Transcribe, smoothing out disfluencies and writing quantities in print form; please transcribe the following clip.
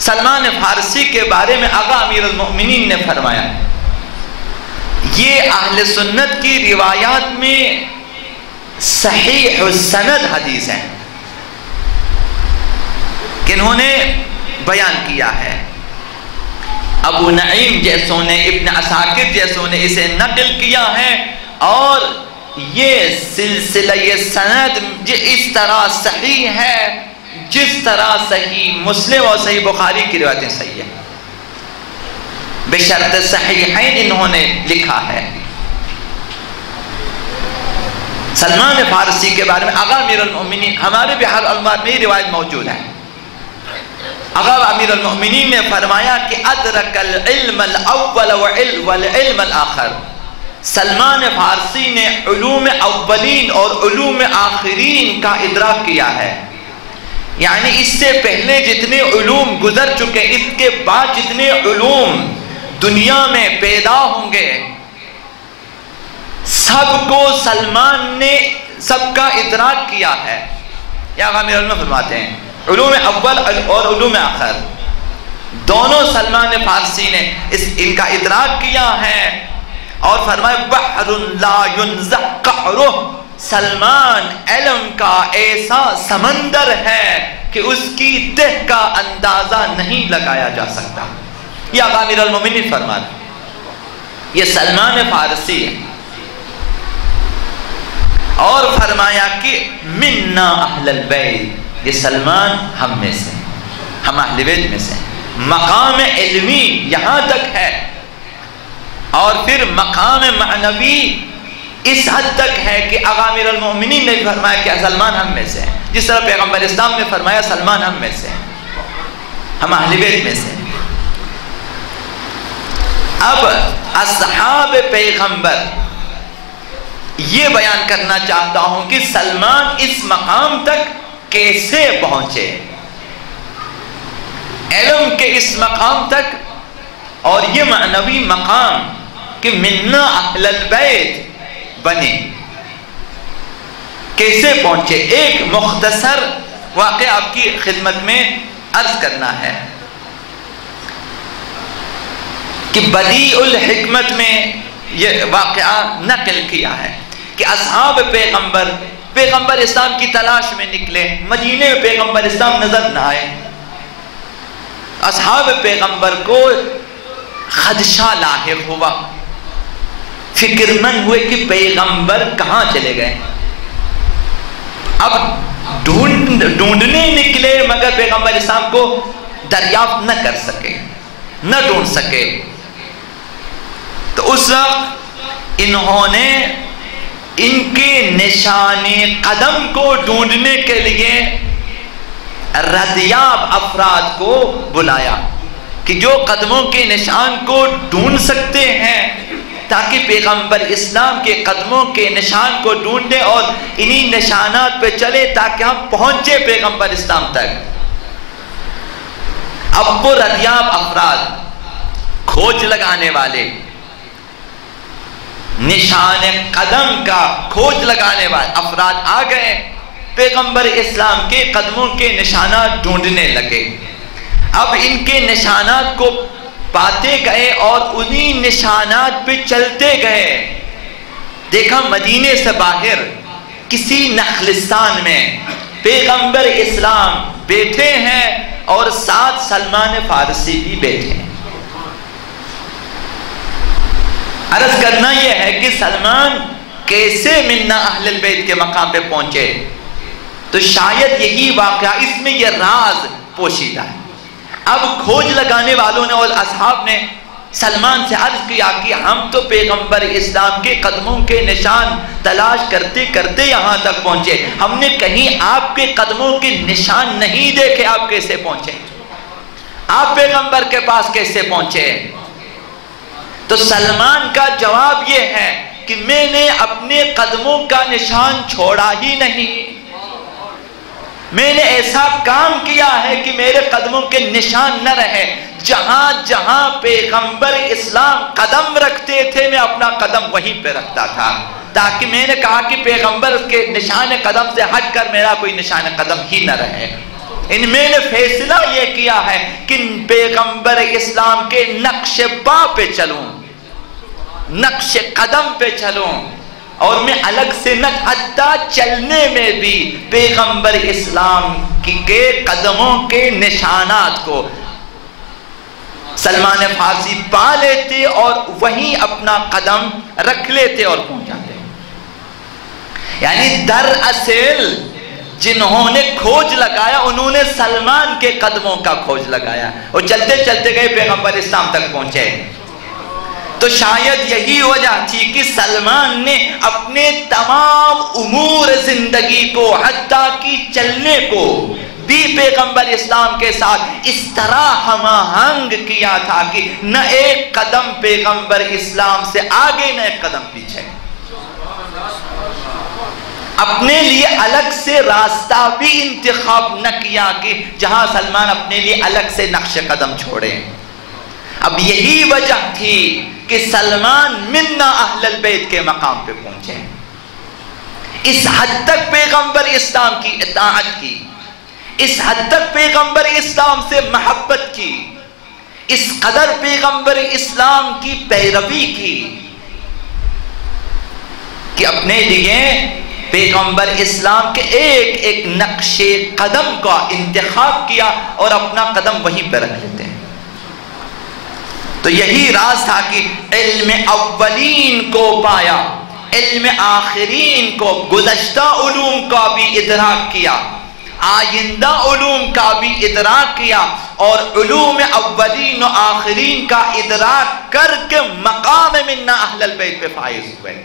سلمان فارسی کے بارے میں آقا امیر المؤمنین نے فرمایا، یہ اہل سنت کی روایات میں صحیح السند حدیث ہیں کہ انہوں نے بیان کیا ہے۔ ابو نعیم جیسوں نے، ابن عساکر جیسوں نے اسے نقل کیا ہے، اور یہ سلسلہ یہ سند اس طرح صحیح ہے جس طرح صحیح مسلم اور صحیح بخاری کی روایتیں صحیح ہیں، بشرط صحیحین انہوں نے لکھا ہے۔ سلمان فارسی کے بارے میں آقا امیر المؤمنین، ہمارے بحر المعاد میں یہ روایت موجود ہے، آقا امیر المؤمنین نے فرمایا کہ ادرک العلم الاول والعلم الاخر، سلمان فارسی نے علوم اولین اور علوم آخرین کا ادراک کیا ہے، یعنی اس سے پہلے جتنے علوم گزر چکے، اس کے بعد جتنے علوم دنیا میں پیدا ہوں گے، سب کو سلمان نے سب کا ادراک کیا ہے۔ یہ آقا امیر المؤمنین فرماتے ہیں علوم اول اور علوم آخر دونوں سلمان فارسی نے ان کا ادراک کیا ہے، اور فرمائے بحر لا ينزع قعرہ، سلمان علم کا ایسا سمندر ہے کہ اس کی تہ کا اندازہ نہیں لگایا جا سکتا۔ یہ آقا امیر المؤمنین فرماتے، یہ سلمان فارسی ہے، اور فرمایا کہ منا اہل البیت، یہ سلمان ہم میں سے، ہم اہل بیت میں سے، مقام علمی یہاں تک ہے، اور پھر مقام معنوی اس حد تک ہے کہ آقا امیر المؤمنین نے فرمایا کہ سلمان ہم میں سے ہیں، جس طرح پیغمبر اسلام نے فرمایا سلمان ہم میں سے ہیں، ہم اہل بیت میں سے ہیں۔ اب اصحاب پیغمبر یہ بیان کرنا چاہتا ہوں کہ سلمان اس مقام تک کیسے پہنچے، علم کے اس مقام تک، اور یہ معنوی مقام کہ منا اہل البیت بنے، کیسے پہنچے۔ ایک مختصر واقعہ آپ کی خدمت میں عرض کرنا ہے کہ بدیع الحکمت میں یہ واقعہ نقل کیا ہے کہ اصحاب پیغمبر اسلام کی تلاش میں نکلے، مدینے میں پیغمبر اسلام نظر نہ آئے، اصحاب پیغمبر کو خدشہ لاحق ہوا، فکر مند ہوئے کہ پیغمبر کہاں چلے گئے۔ اب ڈھونڈنے نکلے مگر پیغمبر اسلام کو دریافت نہ کر سکے، نہ ڈھونڈ سکے، تو اس وقت انہوں نے ان کے نشان قدم کو ڈھونڈنے کے لیے ردیاب افراد کو بلایا کہ جو قدموں کے نشان کو ڈھونڈ سکتے ہیں، تاکہ پیغمبر اسلام کے قدموں کے نشان کو ڈھونڈیں اور انہی نشانات پہ چلے تاکہ ہم پہنچے پیغمبر اسلام تک۔ اب وہ ردیاب افراد، کھوج لگانے والے، نشان قدم کا کھوج لگانے والے افراد آ گئے، پیغمبر اسلام کے قدموں کے نشانات ڈھونڈنے لگے۔ اب ان کے نشانات کو پاتے گئے اور انہی نشانات پہ چلتے گئے، دیکھا مدینے سے باہر کسی نخلستان میں پیغمبر اسلام بیٹھے ہیں اور ساتھ سلمان فارسی بھی بیٹھے ہیں۔ عرض کرنا یہ ہے کہ سلمان کیسے منا اہل البیت کے مقام پہ پہنچے، تو شاید یہی واقعہ، اس میں یہ راز پوشیدہ ہے۔ اب کھوج لگانے والوں نے اور اصحاب نے سلمان سے عرض کیا کہ ہم تو پیغمبر اسلام کے قدموں کے نشان تلاش کرتے کرتے یہاں تک پہنچے، ہم نے کہیں آپ کے قدموں کے نشان نہیں دیکھے، آپ کیسے پہنچے، آپ پیغمبر کے پاس کیسے پہنچے؟ تو سلمان کا جواب یہ ہے کہ میں نے اپنے قدموں کا نشان چھوڑا ہی نہیں، میں نے ایسا کام کیا ہے کہ میرے قدموں کے نشان نہ رہے، جہاں جہاں پیغمبر اسلام قدم رکھتے تھے میں اپنا قدم وہیں پہ رکھتا تھا، تاکہ میں نے کہا کہ پیغمبر کے نشان قدم سے ہٹ کر میرا کوئی نشان قدم ہی نہ رہے۔ ان میں نے فیصلہ یہ کیا ہے کہ پیغمبر اسلام کے نقش پا پہ چلوں، نقش قدم پہ چلوں، اور میں الگ سے نہ، حتیٰ چلنے میں بھی پیغمبر اسلام کے قدموں کے نشانات کو سلمان فارسی پا لیتے اور وہیں اپنا قدم رکھ لیتے اور پہنچ جاتے۔ یعنی دراصل جنہوں نے کھوج لگایا انہوں نے سلمان کے قدموں کا کھوج لگایا، اور چلتے چلتے گئے پیغمبر اسلام تک پہنچے۔ تو شاید یہی وجہ تھی کہ سلمان نے اپنے تمام امور زندگی کو، حتیٰ کہ چلنے کو بھی پیغمبر اسلام کے ساتھ اس طرح ہم آہنگ کیا تھا کہ نہ ایک قدم پیغمبر اسلام سے آگے نہ ایک قدم پیچھے۔ اپنے لیے الگ سے راستہ بھی انتخاب نہ کیا کہ جہاں سلمان اپنے لیے الگ سے نقش قدم چھوڑے۔ اب یہی وجہ تھی کہ سلمان منا اہل البیت کے مقام پہ پہنچے، اس حد تک پیغمبر اسلام کی اطاعت کی، اس حد تک پیغمبر اسلام سے محبت کی، اس قدر پیغمبر اسلام کی پیروی کی کہ اپنے لیے پیغمبر اسلام کے ایک ایک نقش قدم کا انتخاب کیا اور اپنا قدم وہیں پہ رکھ لیتے ہیں۔ تو یہی راز تھا کہ علم اولین کو پایا، علم آخرین کو، گزشتہ علوم کا بھی ادراک کیا، آئندہ علوم کا بھی ادراک کیا، اور علوم اولین و آخرین کا ادراک کر کے مقام منا اہل البیت پہ فائز ہوئے۔